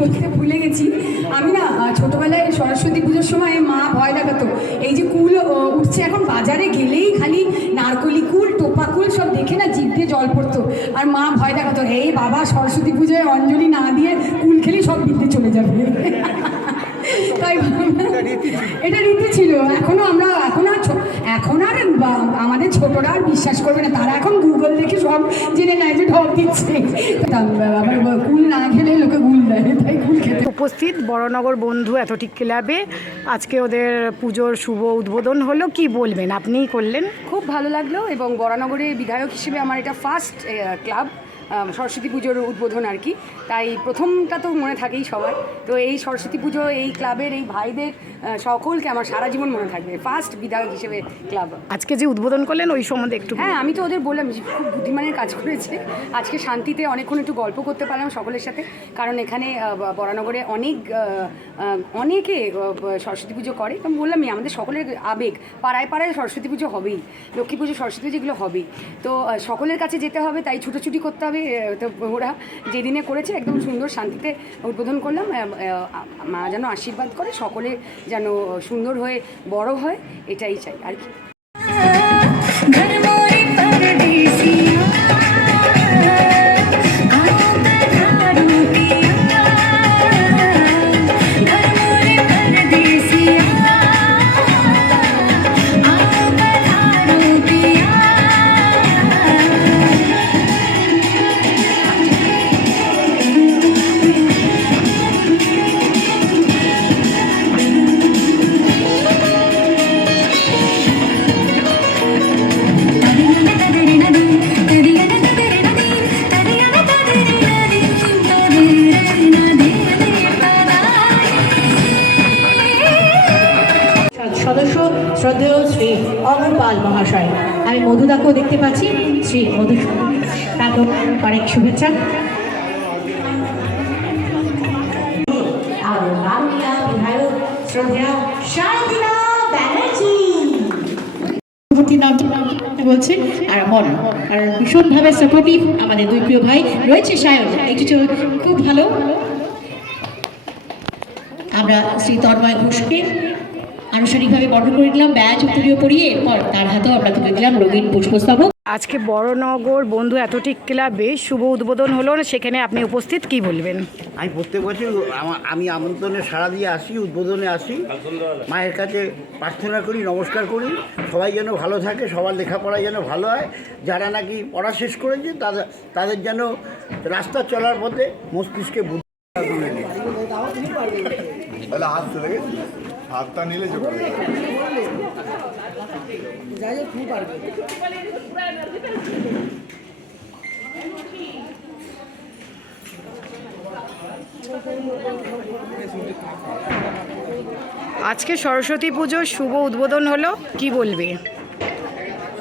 বলতে ভুলে গেছি। আমি না ছোটবেলায় সরস্বতী পুজোর সময় মা ভয় দেখাতো। এই যে কুল উঠছে এখন বাজারে গেলেই খালি নারকলি কুল টোপা কুল সব দেখে না জিভ দিয়ে জল পড়তো। আর মা ভয় দেখাতো হে বাবা সরস্বতী পুজোয় অঞ্জলি না দিয়ে কুল খেলেই সব বিদ্যে চলে যাবে। তাই এটা রীতি ছিল। এখনও আমরা এখন আর এখন আর আমাদের ছোটরা আর বিশ্বাস করবে না। তারা এখন গুগল দেখে সব জেনে নেয় যে ঢপ দিচ্ছে। আবার কুল না খেলে লোকে গুল উপস্থিত বড়নগর বন্ধু অ্যাথলেটিক ক্লাবে। আজকে ওদের পুজোর শুভ উদ্বোধন হলো। কি বলবেন? আপনিই করলেন। খুব ভালো লাগল এবং বরানগরে বিধায়ক হিসেবে আমার এটা ফার্স্ট ক্লাব সরস্বতী পুজোর উদ্বোধন আর কি। তাই প্রথমটা তো মনে থাকেই সবার। তো এই সরস্বতী পুজো এই ক্লাবের এই ভাইদের সকলকে আমার সারা জীবন মনে থাকবে। ফার্স্ট বিধায়ক হিসেবে ক্লাব। আজকে যে উদ্বোধন করলেন ওই সম্বন্ধে একটু হ্যাঁ আমি তো ওদের বললাম যে খুব বুদ্ধিমানের কাজ করেছে। আজকে শান্তিতে অনেকক্ষণ একটু গল্প করতে পারলাম সকলের সাথে। কারণ এখানে বরানগরে অনেক অনেকে সরস্বতী পুজো করে। আমি বললামই আমাদের সকলের আবেগ পাড়ায় পাড়ায় সরস্বতী পুজো হবেই। লক্ষ্মী পুজো সরস্বতী পুজো এগুলো হবেই। তো সকলের কাছে যেতে হবে তাই ছুটোছুটি করতে হবে। আহ, তো ওরা যেদিনে করেছে একদম সুন্দর শান্তিতে উদ্বোধন করলাম মা যেন আশীর্বাদ করে সকলে যেন সুন্দর হয়ে বড় হয় এটাই চাই আর কি। শ্রী অমর পাল মহাশয়। আমি মধুদাকেও দেখতে পাচ্ছি শ্রী মধু তাকেও অনেক শুভেচ্ছা। বলছে? আর মন। আর ভীষণভাবে সাপোর্টিভ আমাদের দুই প্রিয় ভাই রয়েছে সায়ন। একটু খুব ভালো। আমরা শ্রী তন্ময় ঘোষকে আনুষ্ঠানিকভাবে বর্ণনা করে দিলাম ব্যাচ উত্তরীয় পড়িয়ে এরপর তার হাতেও আমরা তুলে দিলাম রঙিন পুষ্পস্তবক। আজকে বড়নগর বন্ধু অ্যাথলেটিক ক্লাবে শুভ উদ্বোধন হলো সেখানে আপনি উপস্থিত কি বলবেন? আমি প্রত্যেক বছর আমি আমন্ত্রণে সাড়া দিয়ে আসি উদ্বোধনে আসি। মায়ের কাছে প্রার্থনা করি নমস্কার করি। সবাই যেন ভালো থাকে সবার লেখাপড়া যেন ভালো হয়। যারা নাকি পড়া শেষ করেছে তাদের তাদের যেন রাস্তা চলার পথে মস্তিষ্কে বুদ্ধি হাতটা নিলে আজকে সরস্বতী পুজোর শুভ উদ্বোধন হলো কি বলবে?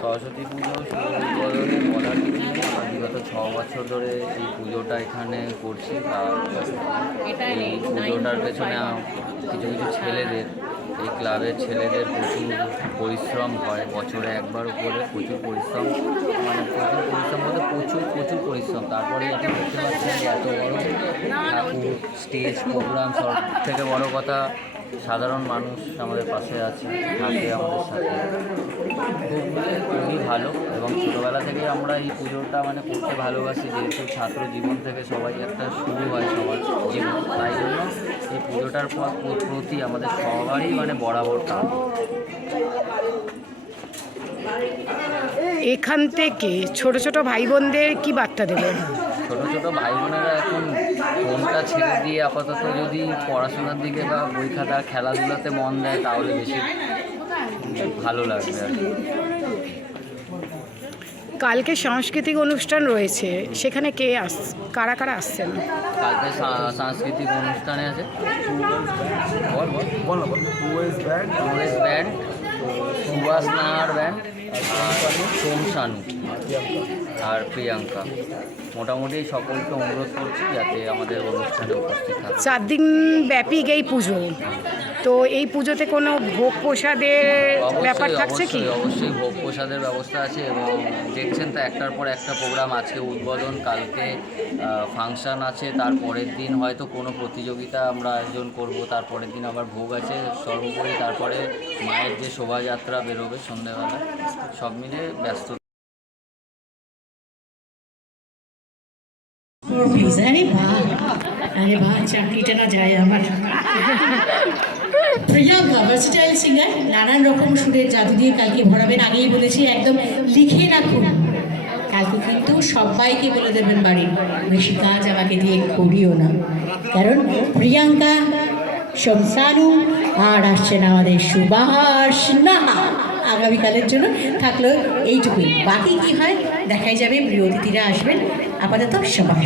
সরস্বতী পুজো শুভ উদ্বোধনে বলার কিছু নেই আমরা বিগত ছ বছর ধরে এই পুজোটা এখানে করছি আর এই পুজোটার পেছনে কিছু কিছু ছেলেদের এই ক্লাবের ছেলেদের প্রচুর পরিশ্রম হয় বছরে একবার করে প্রচুর পরিশ্রম। মানে প্রচুর পরিশ্রম বলতে প্রচুর প্রচুর পরিশ্রম। তারপরে এটা দেখতে পাচ্ছেন যে এত বড় স্টেজ প্রোগ্রাম সব থেকে বড় কথা সাধারণ মানুষ আমাদের পাশে আছে থাকে আমাদের সাথে। খুবই ভালো এবং ছোটোবেলা থেকে আমরা এই পুজোটা মানে করতে ভালোবাসি, যেহেতু ছাত্র জীবন থেকে সবাই একটা শুরু হয় সবার জীবন। তাই জন্য এই পুজোটার পর প্রতি আমাদের সবারই মানে বরাবর টান এখান থেকে ছোট ছোট ভাই বোনদের কি বার্তা দেবেন? ছোটো ভাই বোনেরা এখন ফোনটা ছেড়ে দিয়ে আপাতত যদি পড়াশোনার দিকে বা বই খাতা খেলাধুলাতে মন দেয় তাহলে বেশি ভালো লাগবে আর কি। কালকে সাংস্কৃতিক অনুষ্ঠান রয়েছে। সেখানে কে আস কারা কারা আসছেন? কালকে সা- সাংস্কৃতিক অনুষ্ঠানে আছে। বল বল। ওয়েস band band Subhash Nahar band আর সোম শানু আর প্রিয়াঙ্কা। মোটামুটি সকলকে অনুরোধ করছি যাতে আমাদের অনুষ্ঠানে উপস্থিত থাকে চার দিন ব্যাপী এই পুজো। তো এই পুজোতে কোনো ভোগ প্রসাদের ব্যাপার অবশ্যই থাকছে কি? অবশ্যই ভোগ প্রসাদের ব্যবস্থা আছে এবং দেখছেন তো একটার পর একটা প্রোগ্রাম আজকে উদ্বোধন কালকে ফাংশন আছে তার পরের দিন হয়তো কোনো প্রতিযোগিতা আমরা আয়োজন করব তারপরের দিন আবার ভোগ আছে সর্বোপরি তারপরে মায়ের যে শোভাযাত্রা বেরোবে সন্ধ্যেবেলা। সব মিলে ব্যস্ত। না নানান রকম সুরের জাদু দিয়ে কালকে ভরাবেন, আগেই বলেছি, একদম লিখে রাখুন। কালকে কিন্তু সবাইকে বলে দেবেন বাড়ির বেশি কাজ আমাকে দিয়ে করিও না। কারণ প্রিয়াঙ্কা শমসানু আর আসছেন আমাদের সুবাস না আগামীকালের জন্য থাকল এইটুকুই। বাকি কি হয় দেখাই যাবে প্রিয় অতিথিরা আসবেন। আপাতত সবাই